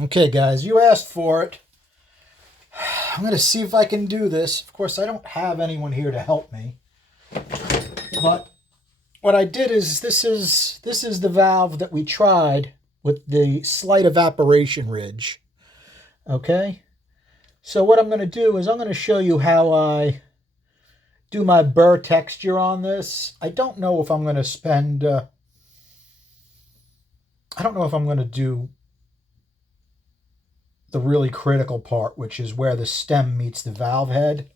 Okay, guys, you asked for it. I'm going to see if I can do this. Of course, I don't have anyone here to help me. But what I did is this is the valve that we tried with the slight evaporation ridge. Okay? So what I'm going to do is I'm going to show you how I do my burr texture on this. I don't know if I'm going to spend... I don't know if I'm going to do the really critical part, which is where the stem meets the valve head.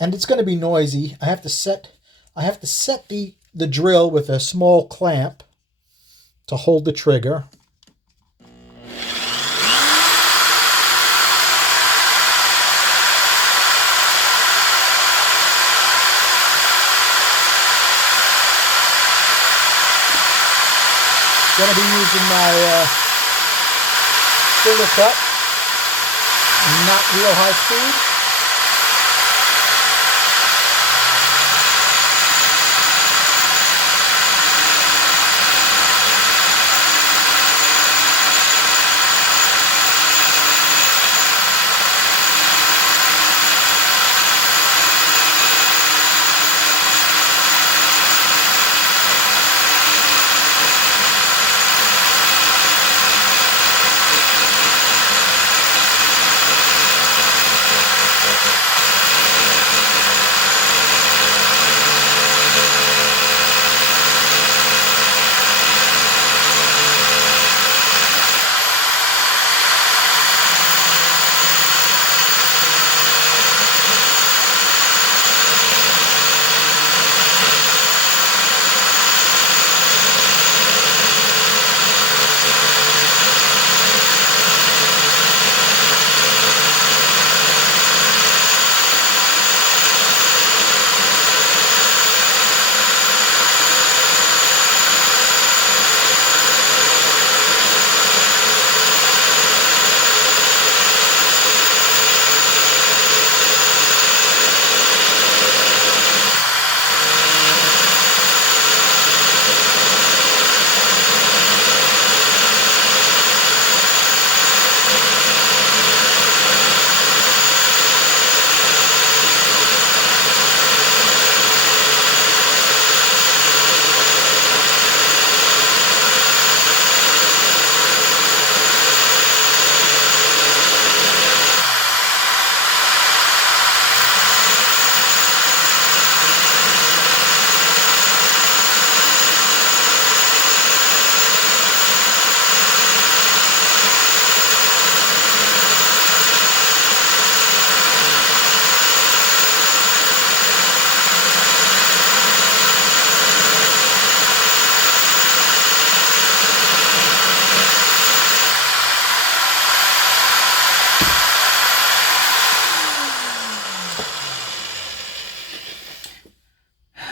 And it's going to be noisy. I have to set the drill with a small clamp to hold the trigger. Going to be using my finger cut, not real high speed.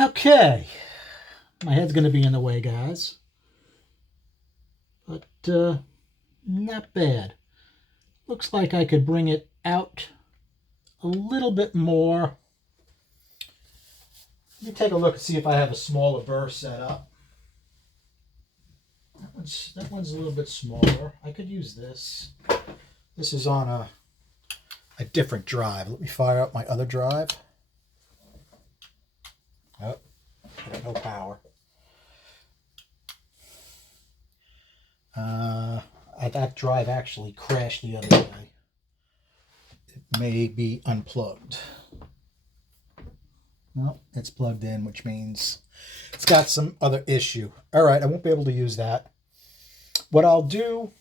Okay, my head's going to be in the way, guys, but not bad. Looks like I could bring it out a little bit more. Let me take a look and see if I have a smaller burr set up. That one's a little bit smaller. I could use this. This is on a different drive. Let me fire up my other drive. Oh, I got no power. That drive actually crashed the other day. It may be unplugged. No, it's plugged in, which means it's got some other issue. All right, I won't be able to use that. What I'll do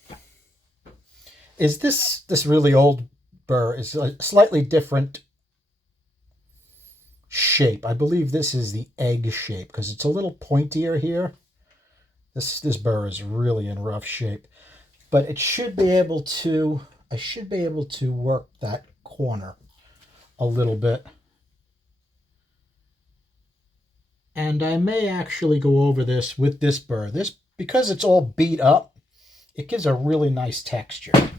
is this really old burr is a slightly different shape. I believe this is the egg shape because it's a little pointier here. This burr is really in rough shape, but it should be able to. I should be able to work that corner a little bit, and I may actually go over this with this burr. This, because it's all beat up, it gives a really nice texture,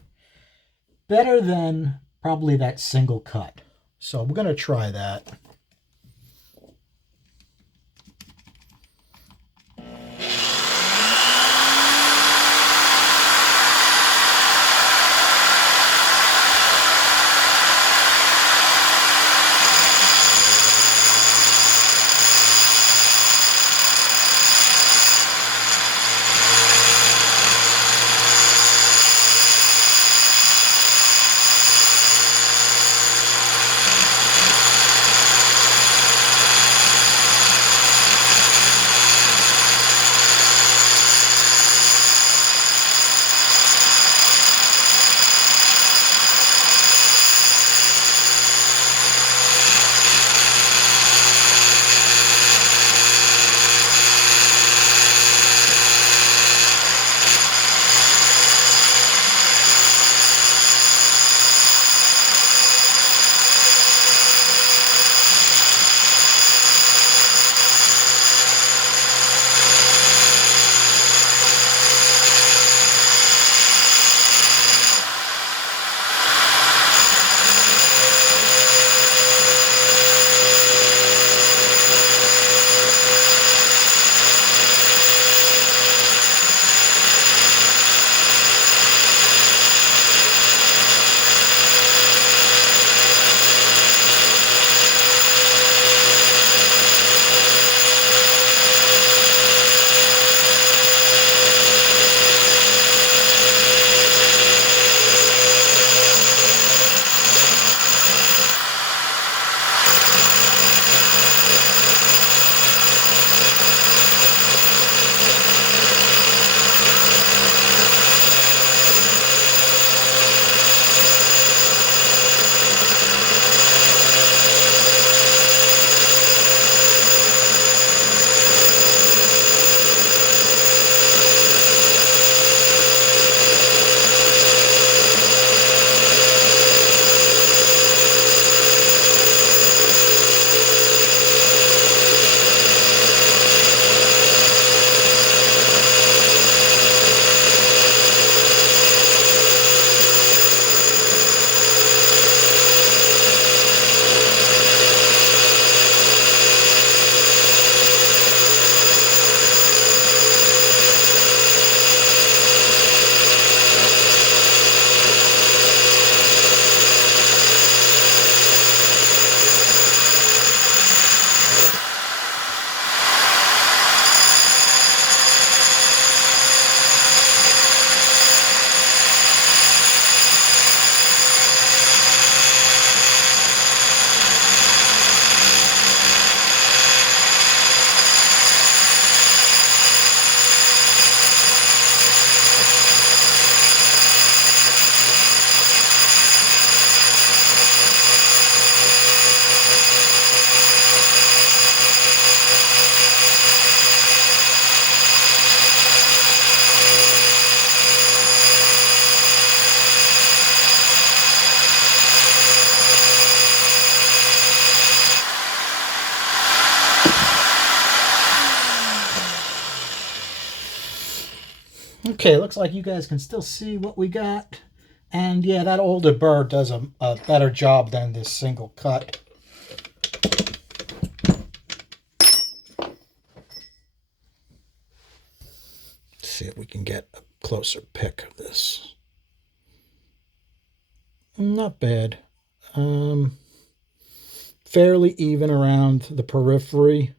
better than probably that single cut. So we're going to try that. Okay, looks like you guys can still see what we got. And yeah, that older Burr does a better job than this single cut. Let's see if we can get a closer pick of this. Not bad. Fairly even around the periphery.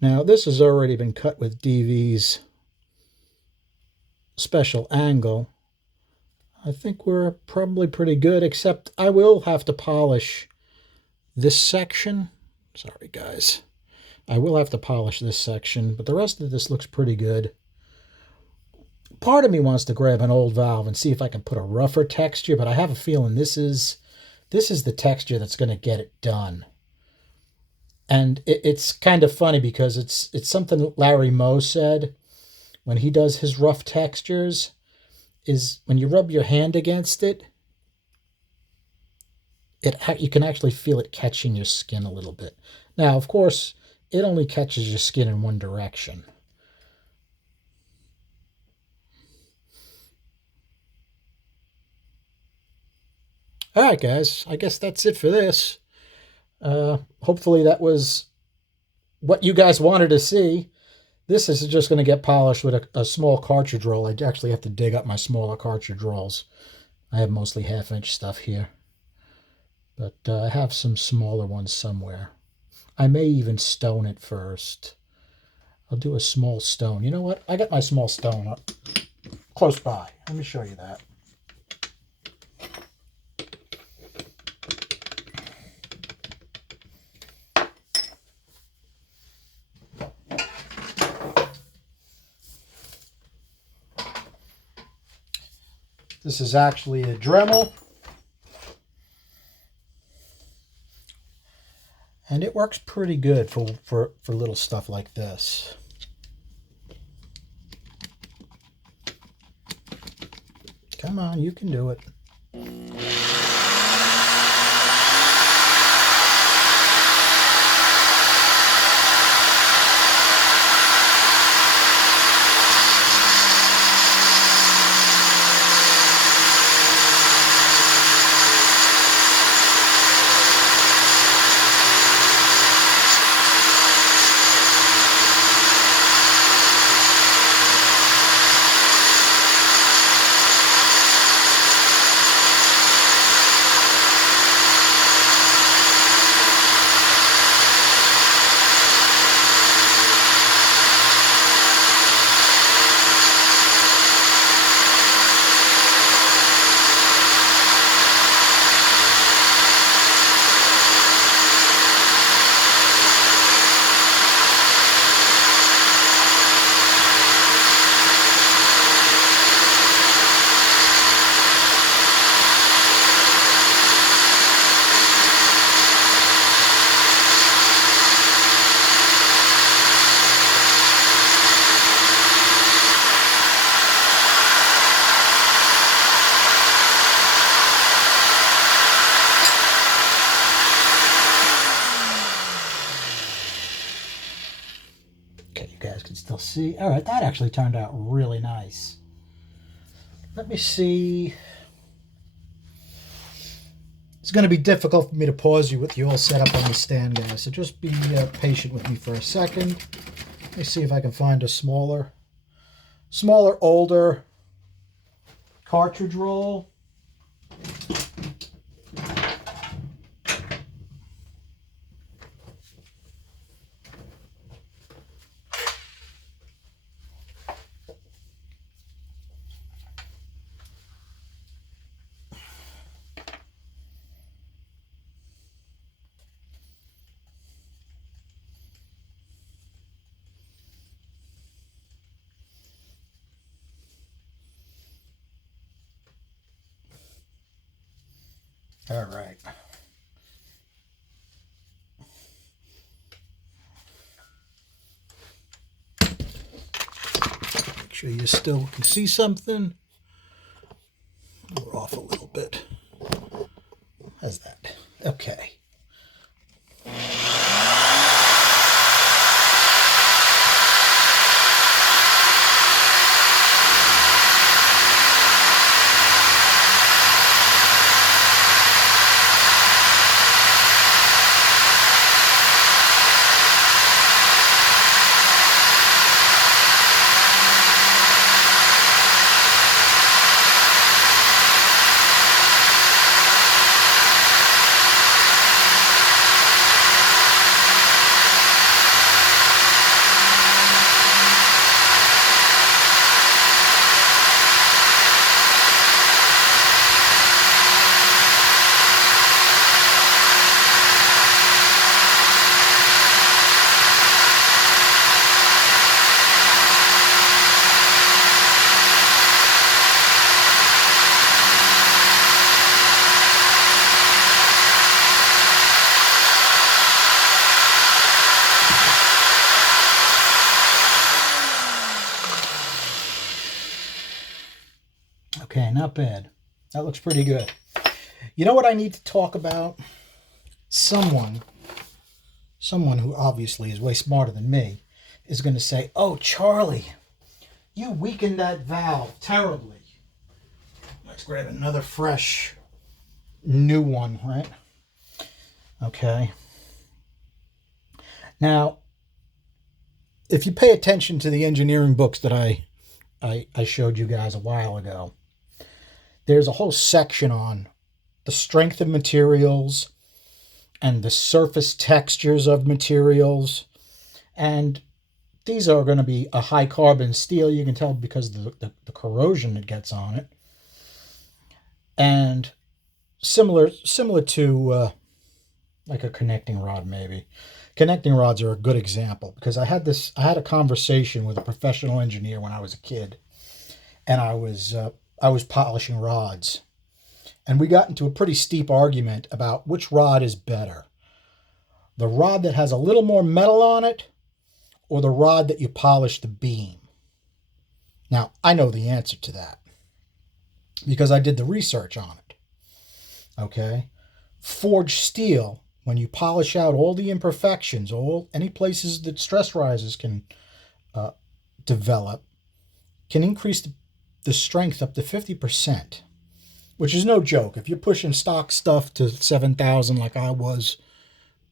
Now, this has already been cut with DV's special angle. I think we're probably pretty good, except I will have to polish this section. Sorry, guys. I will have to polish this section, but the rest of this looks pretty good. Part of me wants to grab an old valve and see if I can put a rougher texture, but I have a feeling this is the texture that's going to get it done. And it's kind of funny because it's something Larry Moe said when he does his rough textures, is when you rub your hand against it, you can actually feel it catching your skin a little bit. Now, of course, it only catches your skin in one direction. All right, guys, I guess that's it for this. Hopefully that was what you guys wanted to see. This is just going to get polished with a small cartridge roll. I actually have to dig up my smaller cartridge rolls. I have mostly half-inch stuff here. But I have some smaller ones somewhere. I may even stone it first. I'll do a small stone. You know what? I got my small stone up close by. Let me show you that. This is actually a Dremel. And it works pretty good for little stuff like this. Come on, you can do it. You guys can still see. All right, that actually turned out really nice. Let me see. It's going to be difficult for me to pause you with you all set up on the stand, guys, so just be patient with me for a second. Let me see if I can find a smaller, older cartridge roll. All right. Make sure you still can see something. We're off a little bit. How's that? Okay. Okay, not bad. That looks pretty good. You know what I need to talk about? Someone who obviously is way smarter than me is going to say, oh, Charlie, you weakened that valve terribly. Let's grab another fresh, new one, right? Okay. Now, if you pay attention to the engineering books that I showed you guys a while ago, there's a whole section on the strength of materials and the surface textures of materials. And these are going to be a high carbon steel. You can tell because of the corrosion that gets on it. And similar to like a connecting rod, maybe. Connecting rods are a good example because I had a conversation with a professional engineer when I was a kid, and I was polishing rods, and we got into a pretty steep argument about which rod is better, the rod that has a little more metal on it, or the rod that you polish the beam. Now I know the answer to that because I did the research on it. Okay, forged steel, when you polish out all the imperfections, any places that stress rises can develop, can increase the strength up to 50%, which is no joke. If you're pushing stock stuff to 7,000 like I was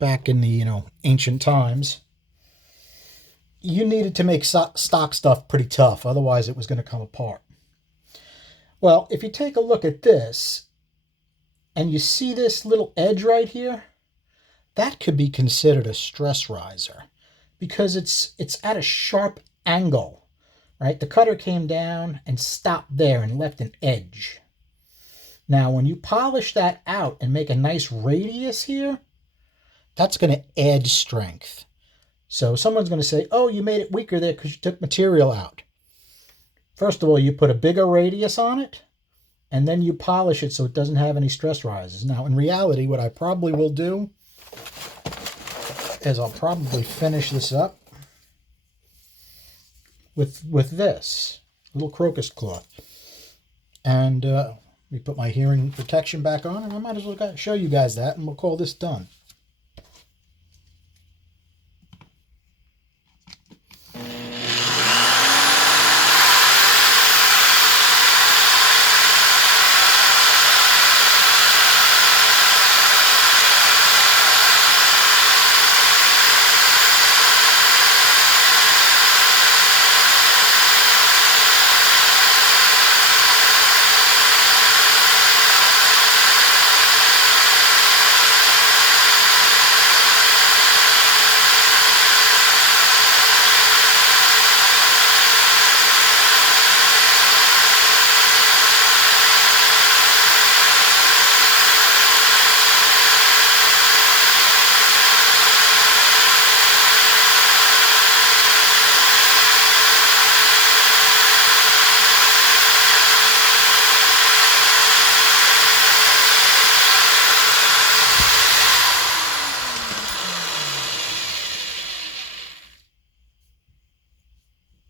back in the ancient times, you needed to make stock stuff pretty tough, otherwise it was going to come apart. Well, if you take a look at this, and you see this little edge right here, that could be considered a stress riser because it's at a sharp angle, right? The cutter came down and stopped there and left an edge. Now, when you polish that out and make a nice radius here, that's going to add strength. So someone's going to say, oh, you made it weaker there because you took material out. First of all, you put a bigger radius on it, and then you polish it so it doesn't have any stress rises. Now, in reality, what I probably will do is I'll probably finish this up with this little crocus cloth. And we put my hearing protection back on, and I might as well show you guys that, and we'll call this done.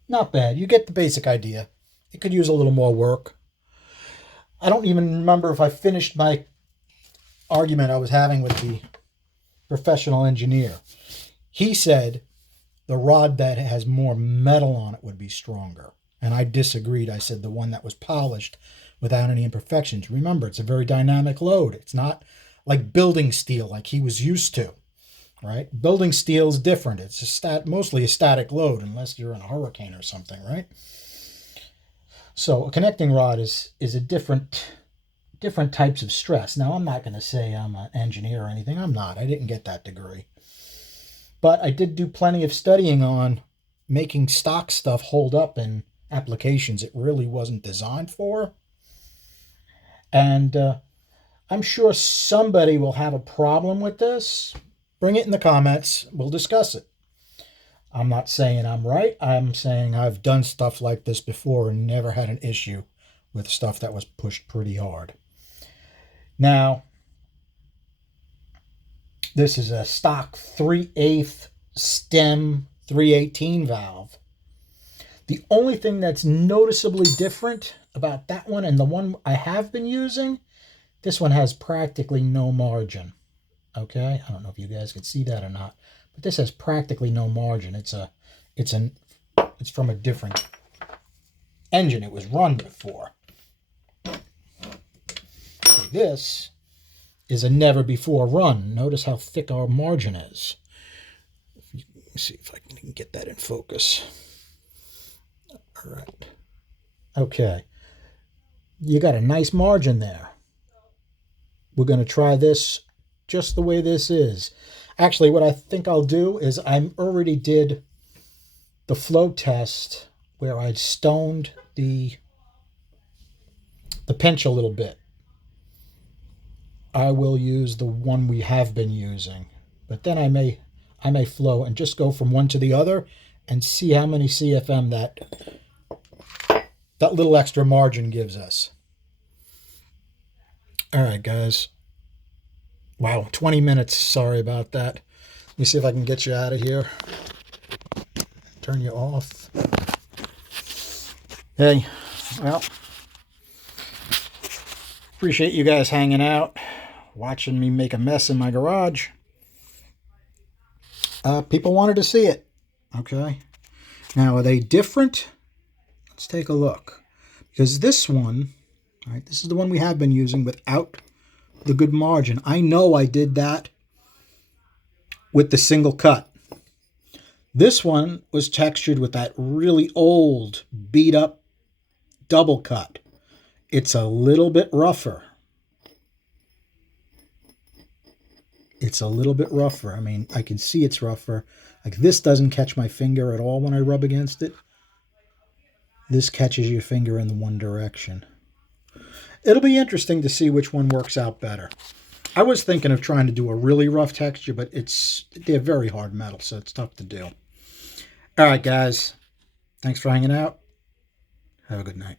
Not bad. You get the basic idea. It could use a little more work. I don't even remember if I finished my argument I was having with the professional engineer. He said the rod that has more metal on it would be stronger. And I disagreed. I said the one that was polished without any imperfections. Remember, it's a very dynamic load. It's not like building steel like he was used to. Right? Building steel is different. It's mostly a static load unless you're in a hurricane or something, right? So a connecting rod is a different types of stress. Now, I'm not going to say I'm an engineer or anything. I'm not. I didn't get that degree. But I did do plenty of studying on making stock stuff hold up in applications it really wasn't designed for. And I'm sure somebody will have a problem with this. Bring it in the comments. We'll discuss it. I'm not saying I'm right. I'm saying I've done stuff like this before and never had an issue with stuff that was pushed pretty hard. Now, this is a stock 3/8 stem 318 valve. The only thing that's noticeably different about that one and the one I have been using, this one has practically no margin. Okay, I don't know if you guys can see that or not, but this has practically no margin. It's from a different engine it was run before. This is a never before run. Notice how thick our margin is. Let me see if I can get that in focus. All right. Okay. You got a nice margin there. We're going to try this just the way this is. Actually, what I think I'll do is I already did the flow test where I'd stoned the pinch a little bit. I will use the one we have been using, but then I may flow and just go from one to the other and see how many CFM that little extra margin gives us. All right, guys. Wow, 20 minutes. Sorry about that. Let me see if I can get you out of here. Turn you off. Hey, well, appreciate you guys hanging out, watching me make a mess in my garage. People wanted to see it. Okay. Now, are they different? Let's take a look. Because this one, all right, this is the one we have been using without the good margin. I know I did that with the single cut. This one was textured with that really old, beat up double cut. It's a little bit rougher. It's a little bit rougher. I mean, I can see it's rougher. Like this doesn't catch my finger at all when I rub against it. This catches your finger in the one direction. It'll be interesting to see which one works out better. I was thinking of trying to do a really rough texture, but they're very hard metal, so it's tough to do. All right, guys. Thanks for hanging out. Have a good night.